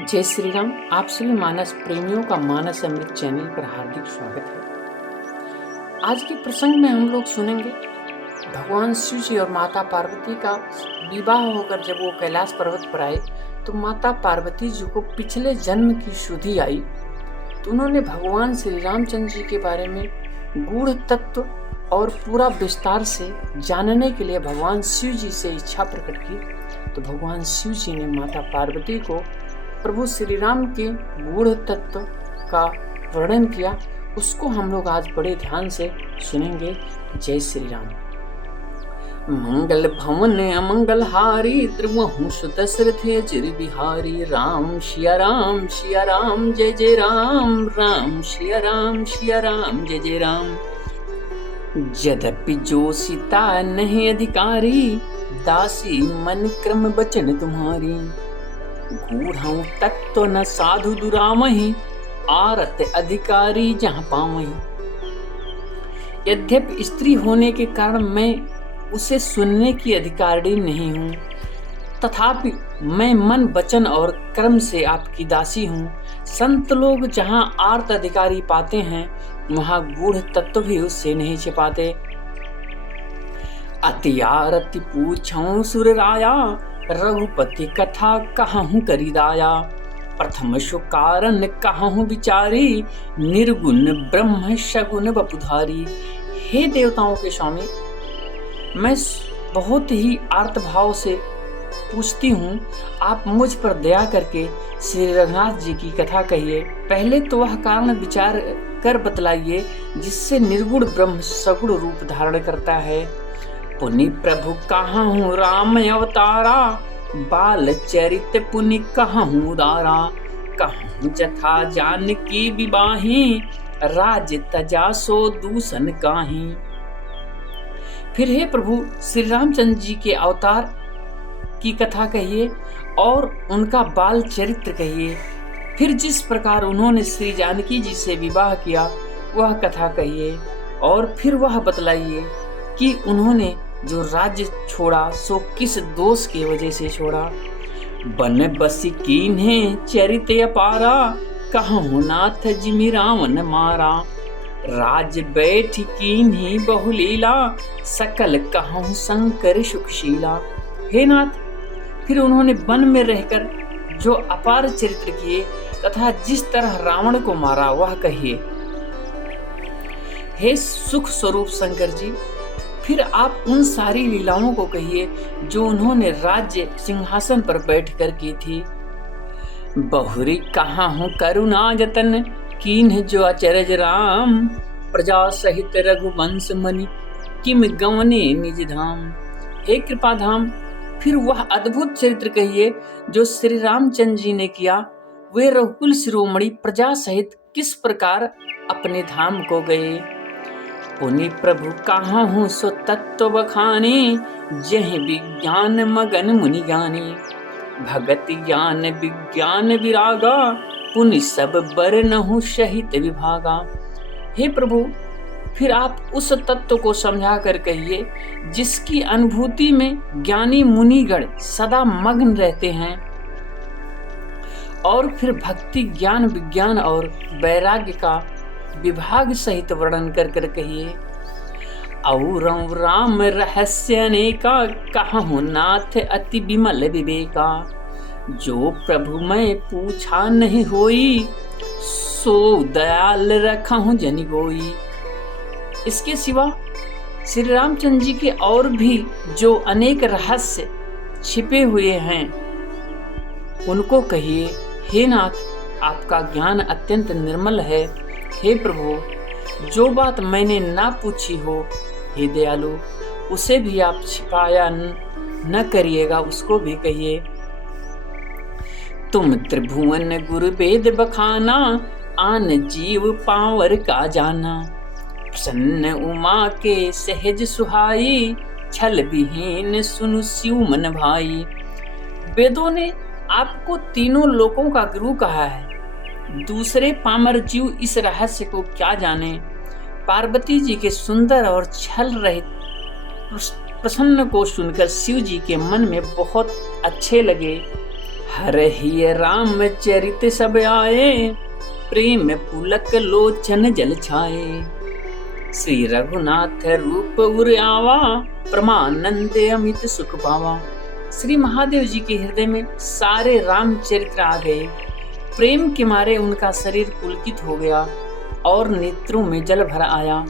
जय श्री राम। आप सभी मानस प्रेमियों का मानस अमृत चैनल पर हार्दिक स्वागत है। आज के प्रसंग में हम लोग सुनेंगे भगवान शिव जी और माता पार्वती का विवाह होकर जब वो कैलाश पर्वत पर आए तो माता पार्वती जी को पिछले जन्म की शुद्धि आई, तो उन्होंने भगवान श्री रामचंद्र जी के बारे में गूढ़ तत्व और पूरा विस्तार से जानने के लिए भगवान शिव जी से इच्छा प्रकट की। तो भगवान शिव जी ने माता पार्वती को प्रभु श्री राम के गूढ़ तत्व का वर्णन किया, उसको हम लोग आज बड़े ध्यान से सुनेंगे। जय श्री राम। मंगल भवन अमंगल हारी त्रिवहुष दशरथ चिर बिहारी, राम सिया राम जय जय राम, राम सिया राम जय जय राम। यद्यपि जो सीता नहीं अधिकारी, दासी मन क्रम बचन तुम्हारी। गूढ़ तत्व न साधु दुरामहि, आरत अधिकारी जहाँ पावहीं। यद्यपि स्त्री होने के कारण मैं उसे सुनने की अधिकारी नहीं हूँ, तथापि मैं मन वचन और कर्म से आपकी दासी हूँ। संत लोग जहाँ आर्त अधिकारी पाते हैं, वहाँ गूढ़ तत्व भी उससे नहीं छिपाते। अति आरति पूछऊं सुर राया, रघुपति कथा कहूँ करिदाया। प्रथम सुकारण कहूँ विचारी, निर्गुण ब्रह्म सगुण बपुधारी। हे देवताओं के स्वामी, मैं बहुत ही आर्त भाव से पूछती हूँ, आप मुझ पर दया करके श्री रघुनाथ जी की कथा कहिए। पहले तो वह कारण विचार कर बतलाइए जिससे निर्गुण ब्रह्म सगुण रूप धारण करता है। पुनि प्रभु कहाँ हूँ राम अवतारा, बाल चरित पुनि कहाँ हूँ उदारा। कहूँ जथा जानकी विवाही, राज तजा सो दूषण काहीं। फिर हे प्रभु श्री रामचंद्र जी के अवतार की कथा कहिए और उनका बाल चरित्र कहिए। फिर जिस प्रकार उन्होंने श्री जानकी जी से विवाह किया वह कथा कहिए, और फिर वह बतलाइए कि उन्होंने जो राज्य छोड़ा सो किस दोष की वजह से छोड़ा। बन बसी कीन्हे चरित अपारा, कहूँ नाथ जिमि रावण मारा। राज बैठ कीन्ही बहुलीला, सकल कहूँ शंकर सुखशीला। हे नाथ, फिर उन्होंने वन में रहकर जो अपार चरित्र किए तथा जिस तरह रावण को मारा वह कहिए। हे सुख स्वरूप शंकर जी, फिर आप उन सारी लीलाओं को कहिए जो उन्होंने राज्य सिंहासन पर बैठकर की थी। बहुरी कहाँ हूँ करुणा जतन, कीन्ह जो अचरज राम। प्रजा सहित रघुवंश मनि, किम गवने निज धाम। हे कृपा धाम, फिर वह अद्भुत चरित्र कहिए जो श्री रामचंद्र जी ने किया। वे रघुकुल शिरोमणि प्रजा सहित किस प्रकार अपने धाम को गए। पुनि प्रभु कहाँ हूँ सो तत्व बखानी, जहि विज्ञान मगन मुनि ज्ञानी। भगति ज्ञान विज्ञान विरागा, पुनि सब बरनहु सहित विभागा। हे प्रभु, फिर आप उस तत्व को समझा कर कहिए जिसकी अनुभूति में ज्ञानी मुनिगण सदा मग्न रहते हैं, और फिर भक्ति ज्ञान विज्ञान और वैराग्य का विभाग सहित वर्णन कर कर कहिए। और राम रहस्य अनेका, कहूँ नाथ अति विमल विवेका। जो प्रभु मैं पूछा नहीं होई, सो दयाल रखूँ जनि गोई। इसके सिवा श्री रामचंद्र जी के और भी जो अनेक रहस्य छिपे हुए हैं उनको कहिए। हे नाथ, आपका ज्ञान अत्यंत निर्मल है। हे प्रभु, जो बात मैंने ना पूछी हो, हे दयालु, उसे भी आप छिपाया न करिएगा, उसको भी कहिए। तुम त्रिभुवन गुरु वेद बखाना, आन जीव पावर का जाना। प्रसन्न उमा के सहज सुहाई, छल विहीन सुनु शिव मन भाई। वेदों ने आपको तीनों लोकों का गुरु कहा है, दूसरे पामर जीव इस रहस्य को क्या जाने। पार्वती जी के सुंदर और छल रहित प्रसन्न को सुनकर शिव जी के मन में बहुत अच्छे लगे। हर ही राम चरित सब आए, प्रेम पुलक लोचन जल छाए। श्री रघुनाथ रूप उर आवा, परमानंद अमित सुख पावा। श्री महादेव जी के हृदय में सारे रामचरित्र आ गए। प्रेम के मारे उनका शरीर पुलकित हो गया और नेत्रों में जल भर आया।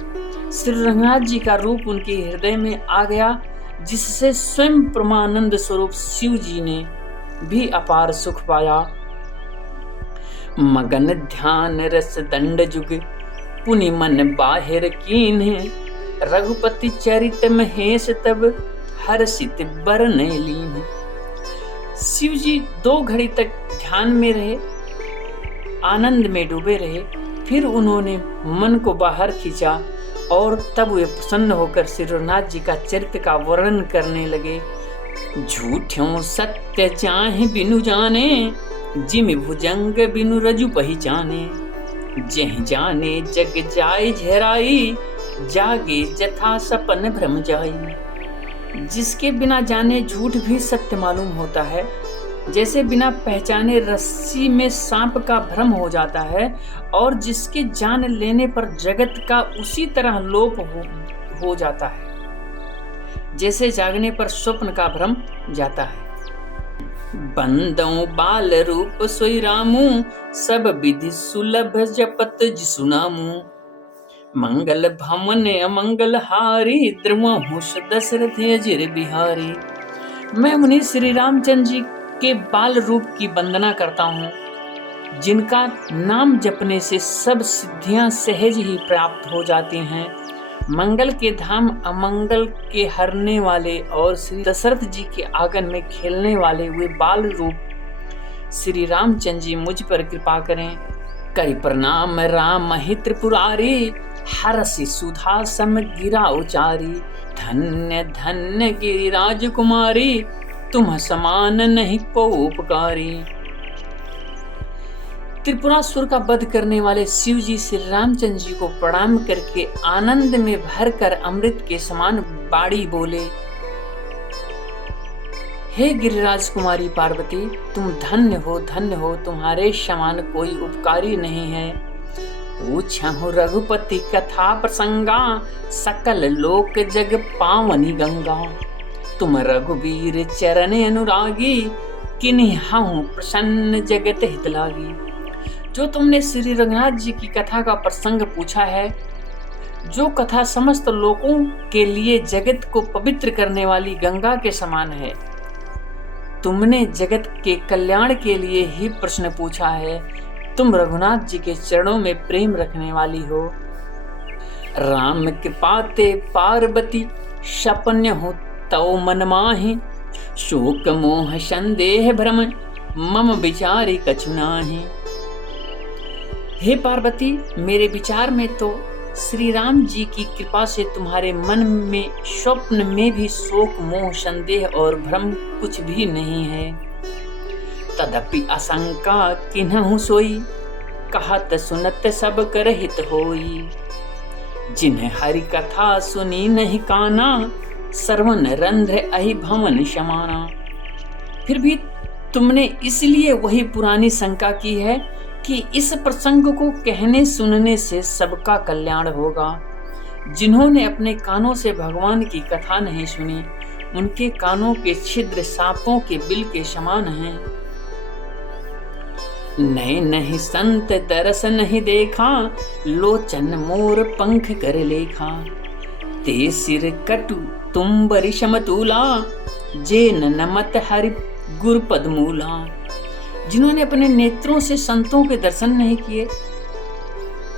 श्री रघुनाथ जी का रूप उनके हृदय में आ गया, जिससे स्वयं परमानंद स्वरूप शिव जी ने भी अपार सुख पाया। मगन ध्यान रस दंड जुग, पुनि मन बाहिर कीन्ह। रघुपति चरित महेश तब, हर्षित बरन लीन्ह। शिव जी 2 घड़ी तक ध्यान में रहे, आनंद में डूबे रहे। फिर उन्होंने मन को बाहर खींचा और तब वे प्रसन्न होकर श्री रघुनाथ जी का चरित्र का वर्णन करने लगे। झूठों सत्य चाहे बिनु जाने, जिम भुजंग बिनु रजु पहचाने। जह जाने जग जाय झेराई, जागे जथा सपन भ्रम जाई। जिसके बिना जाने झूठ भी सत्य मालूम होता है, जैसे बिना पहचाने रस्सी में सांप का भ्रम हो जाता है, और जिसके जान लेने पर जगत का उसी तरह लोप हो जाता है, जैसे जागने पर स्वप्न का भ्रम जाता है। बंदों बाल रूप सोई रामू, सब विधि सुलभ जपत जिसु नामू। मंगल भवन अमंगल हारी, द्रुमहुष दशरथ अजिर बिहारी। मैं उन्हीं श्री रामचंद्र जी के बाल रूप की वंदना करता हूँ, जिनका नाम जपने से सब सिद्धियां सहज ही प्राप्त हो जाती हैं। मंगल के धाम अमंगल के हरने वाले और श्री दशरथ जी के आंगन में खेलने वाले हुए बाल रूप श्री रामचंद्र जी मुझ पर कृपा करें। करि प्रणाम राम ही त्रिपुरारी, हरसि सुधा सम गिरा उचारी। धन्य धन्य गिरिराज कुमारी, तुम समान नहीं को उपकारी। त्रिपुरासुर का वध करने वाले शिव जी श्री रामचंद्र जी को प्रणाम करके आनंद में भरकर अमृत के समान बाड़ी बोले। हे गिरिराज कुमारी पार्वती, तुम धन्य हो, तुम्हारे समान कोई उपकारी नहीं है। पूछहु रघुपति कथा प्रसंगा, सकल लोक जग पावनी गंगा। तुम रघुवीर चरण अनुरागी, किन्हु प्रसन्न जगत हित लागी। जो तुमने श्री रघुनाथ जी की कथा का प्रसंग पूछा है, जो कथा समस्त लोकों के लिए जगत को पवित्र करने वाली गंगा के समान है, तुमने जगत के कल्याण के लिए ही प्रश्न पूछा है। तुम रघुनाथ जी के चरणों में प्रेम रखने वाली हो। राम कृपा ते पार्वती, शपन्य हो तव मन माहि। शोक मोह संदेह भ्रम, मम विचारी कछु नाहि। हे पार्वती, मेरे विचार में तो श्री राम जी की कृपा से तुम्हारे मन में स्वप्न में भी शोक मोह संदेह और भ्रम कुछ भी नहीं है। तदपि आशंका किन्हु सोई, कहत सुनत सब कर हित होई। जिन्ह हरि कथा सुनी नहीं काना, सर्वन रंध्र अहि भवन समाना। फिर भी तुमने इसलिए वही पुरानी शंका की है कि इस प्रसंग को कहने सुनने से सबका कल्याण होगा। जिन्होंने अपने कानों से भगवान की कथा नहीं सुनी, उनके कानों के छिद्र सांपों के बिल के समान हैं। नहीं नहीं संत दरस नहीं देखा, लोचन मोर पंख कर लेखा। ते सिर कटु तुम बरि समतूला, जे नमत हरि गुर पदमूला। जिन्होंने अपने नेत्रों से संतों के दर्शन नहीं किए,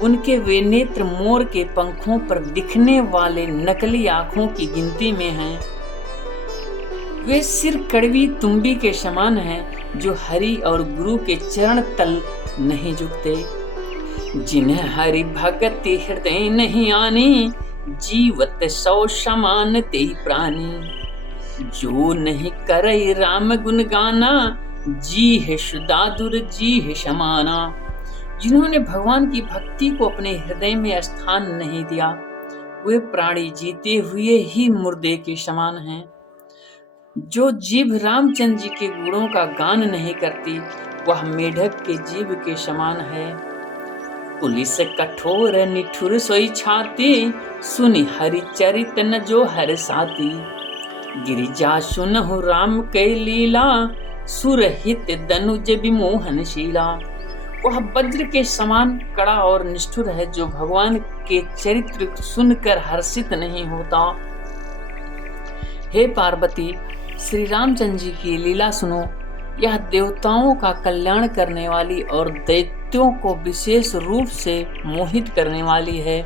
उनके वे नेत्र मोर के पंखों पर दिखने वाले नकली आंखों की गिनती में हैं। वे सिर कड़वी तुम्बी के समान हैं, जो हरि और गुरु के चरण तल नहीं झुकते। जिन्हें हरि भगति हृदय नहीं आनी, जीवत सौ समान ते प्राणी। जो नहीं करे राम गुण गाना, जी है सुदादुर जी है समाना। जिन्होंने भगवान की भक्ति को अपने हृदय में स्थान नहीं दिया, वे प्राणी जीते हुए ही मुर्दे के समान हैं। जो जीभ रामचंद्र जी के गुणों का गान नहीं करती, वह मेढक के जीभ के समान है। पुलिस कठोर निठुर सोई छाती, सुनि हरि चरित न जो हर साती। गिरिजा सुनहु राम के लीला, सुरहित दनुज विमोहन शीला। वह वज्र के समान कड़ा और निष्ठुर है, जो भगवान के चरित्र सुनकर हर्षित नहीं होता। हे पार्वती, श्री रामचंद्र जी की लीला सुनो। यह देवताओं का कल्याण करने वाली और दैत्यों को विशेष रूप से मोहित करने वाली है।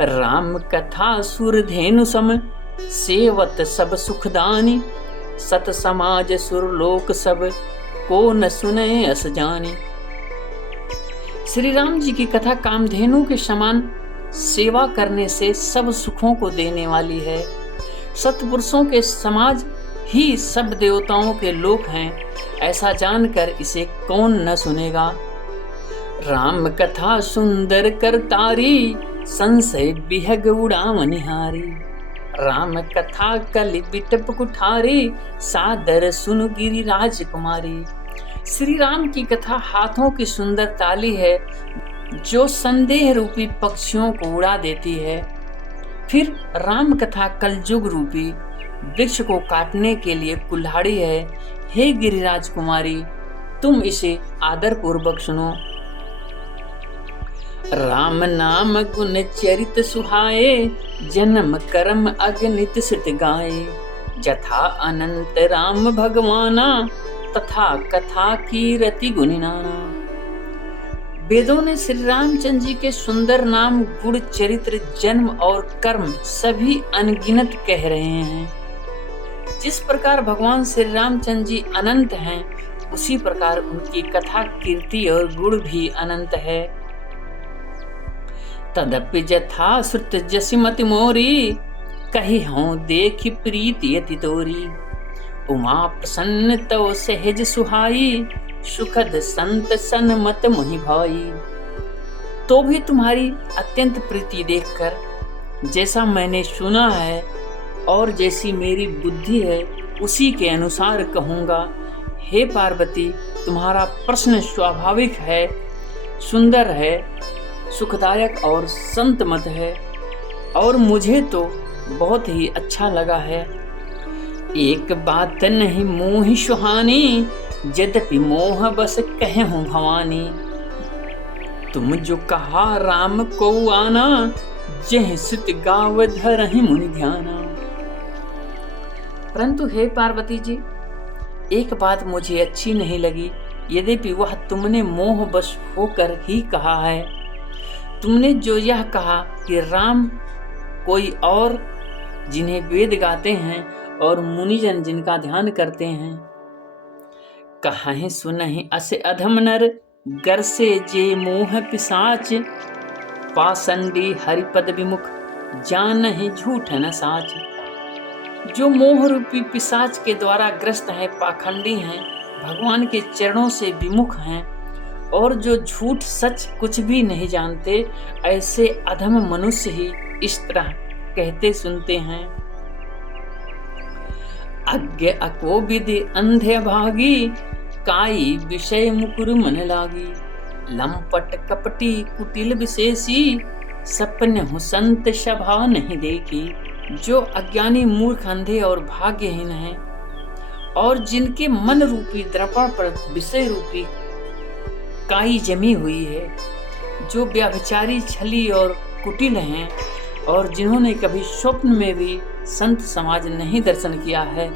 राम कथा सुरधेनु सम, सेवत सब सुखदानी। सत समाज सुरलोक सब, को न सुने अस जानी। श्री राम जी की कथा कामधेनु के समान सेवा करने से सब सुखों को देने वाली है। सत्पुरुषों के समाज ही सब देवताओं के लोक हैं, ऐसा जानकर इसे कौन न सुनेगा। राम कथा सुंदर करतारी, संशय बिहग उड़ावनिहारी। राम कथा कलि बिटप कुठारी, सादर सुनु गिरि राजकुमारी। श्री राम की कथा हाथों की सुंदर ताली है, जो संदेह रूपी पक्षियों को उड़ा देती है। फिर राम कथा कलयुग रूपी वृक्ष को काटने के लिए कुल्हाड़ी है। हे गिरिराज कुमारी, तुम इसे आदर पूर्वक सुनो। राम नाम गुण चरित सुहाए, जन्म कर्म अगणित सित गाए। जथा अनंत राम भगवाना, तथा कथा कीरति गुनि नाना। वेदों ने श्री रामचंद्र जी के सुंदर नाम, गुण, चरित्र, जन्म और कर्म सभी अनगिनत कह रहे हैं। जिस प्रकार भगवान श्री रामचंद्र जी अनंत हैं, उसी प्रकार उनकी कथा, कीर्ति और गुण भी अनंत है। तदपि जथा श्रुत जसिमति मोरी, कही हूँ देखि प्रीति अति तोरी। उमा प्रसन्न तो सहज सुहाई, सुखद संत सन्मत मोहि भाई। तो भी तुम्हारी अत्यंत प्रीति देखकर, जैसा मैंने सुना है और जैसी मेरी बुद्धि है, उसी के अनुसार कहूँगा। हे पार्वती, तुम्हारा प्रश्न स्वाभाविक है, सुंदर है, सुखदायक और संतमत है, और मुझे तो बहुत ही अच्छा लगा है। एक बात नहीं मोहि सुहानी, यद्यपि मोह बस कहूँ भवानी। तुम जो कहा राम को आना, जह सुत गाव धरहि मुनि ध्याना। परंतु हे पार्वती जी, एक बात मुझे अच्छी नहीं लगी, यद्यपि वह तुमने मोह बश होकर ही कहा है। तुमने जो यह कहा कि राम कोई और, जिन्हें वेद गाते हैं और मुनिजन जिनका ध्यान करते हैं। कहाहि सुनहि अस अधम नर, गर से जे मोह पिसाच। पासंडी हरिपद विमुख, जानहि झूठ न साच। जो मोह रूपी पिशाच के द्वारा ग्रस्त हैं, पाखंडी हैं, भगवान के चरणों से विमुख हैं, और जो झूठ सच कुछ भी नहीं जानते, ऐसे अधम मनुष्य ही इस तरह कहते सुनते हैं। अज्ञ अकोविदि अंधे भागी, काई विषय मुकुर मन लागी। लंपट कपटी कुटिल विशेषी, सपन हूँ संत सभा नहीं देखी। जो अज्ञानी मूर्ख अंधे और भाग्यहीन हैं, और जिनके मन रूपी दर्पण पर विषय रूपी काई जमी हुई है, जो व्यभिचारी, छली और कुटिल हैं, और जिन्होंने कभी स्वप्न में भी संत समाज नहीं दर्शन किया है।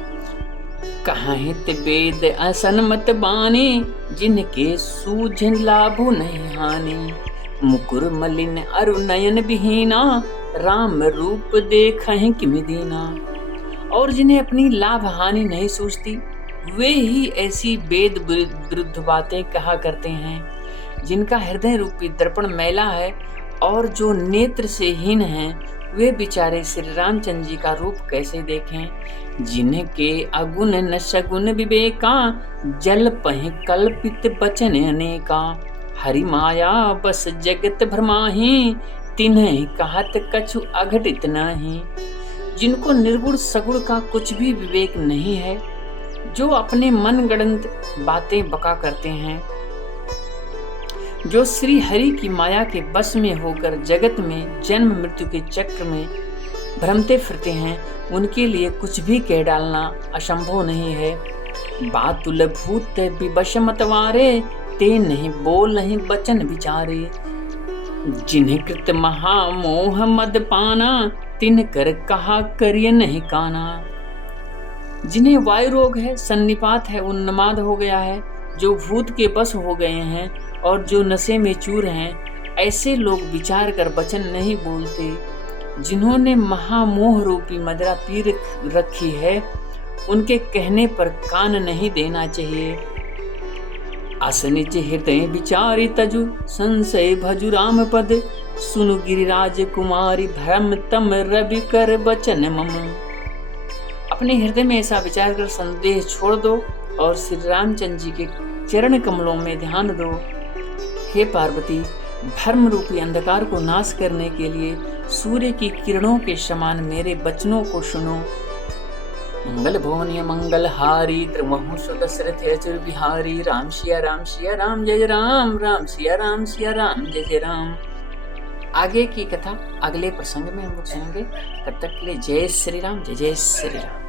कहाहित वेद असनमत बानी, जिनके सूझन लाभु नहीं हानि। मुकुर मलिन अरु नयन विहीना, राम रूप देखहि किमि दीना। और जिन्हें अपनी लाभ हानि नहीं सूझती, वे ही ऐसी वेद विरुद्ध बातें कहा करते हैं। जिनका हृदय रूपी दर्पण मैला है और जो नेत्र से हीन हैं, वे बेचारे श्री रामचंद्र जी का रूप कैसे देखें। जिनके अगुण न सगुण विवेका, जल पहि कल्पित बचन अनेका। हरि माया बस जगत भ्रमाहि, तिन्ह कहत कछु अघटित नाही। जिनको निर्गुण सगुण का कुछ भी विवेक नहीं है, जो अपने मनगढ़ंत बातें बका करते हैं, जो श्री हरि की माया के बस में होकर जगत में जन्म मृत्यु के चक्र में भ्रमते फिरते हैं, उनके लिए कुछ भी कह डालना असंभव नहीं है। बातुल भूत विवश मतवारे, ते नहीं बोल नहीं वचन विचारे। जिन्हें कृत महामोह मद पाना, तिन कर कहा करिय नहीं काना। जिन्हें वायु रोग है, सन्निपात है, उन्माद हो गया है, जो भूत के बस हो गए हैं और जो नशे में चूर हैं, ऐसे लोग विचार कर वचन नहीं बोलते। जिन्होंने महामोह रूपी मदिरा पी रखी है, उनके कहने पर कान नहीं देना चाहिए। असनिज हृदय विचारी तजु, संशय भजु राम पद। सुनु गिरिराज कुमारी, भ्रम तम रवि कर बचन मम। अपने हृदय में ऐसा विचार कर संदेह छोड़ दो और श्री रामचंद्र जी के चरण कमलों में ध्यान दो। हे पार्वती, भ्रम रूपी अंधकार को नाश करने के लिए सूर्य की किरणों के समान मेरे वचनों को सुनो। मंगल भुवन मंगल हारी, द्रवहु सुदशरथ अचर बिहारी। राम सिया राम सिया राम जय राम, राम सिया राम जय जय राम। आगे की कथा अगले प्रसंग में हम लोग सुनेंगे। तब तक के लिए जय श्री राम, जय जय श्री राम।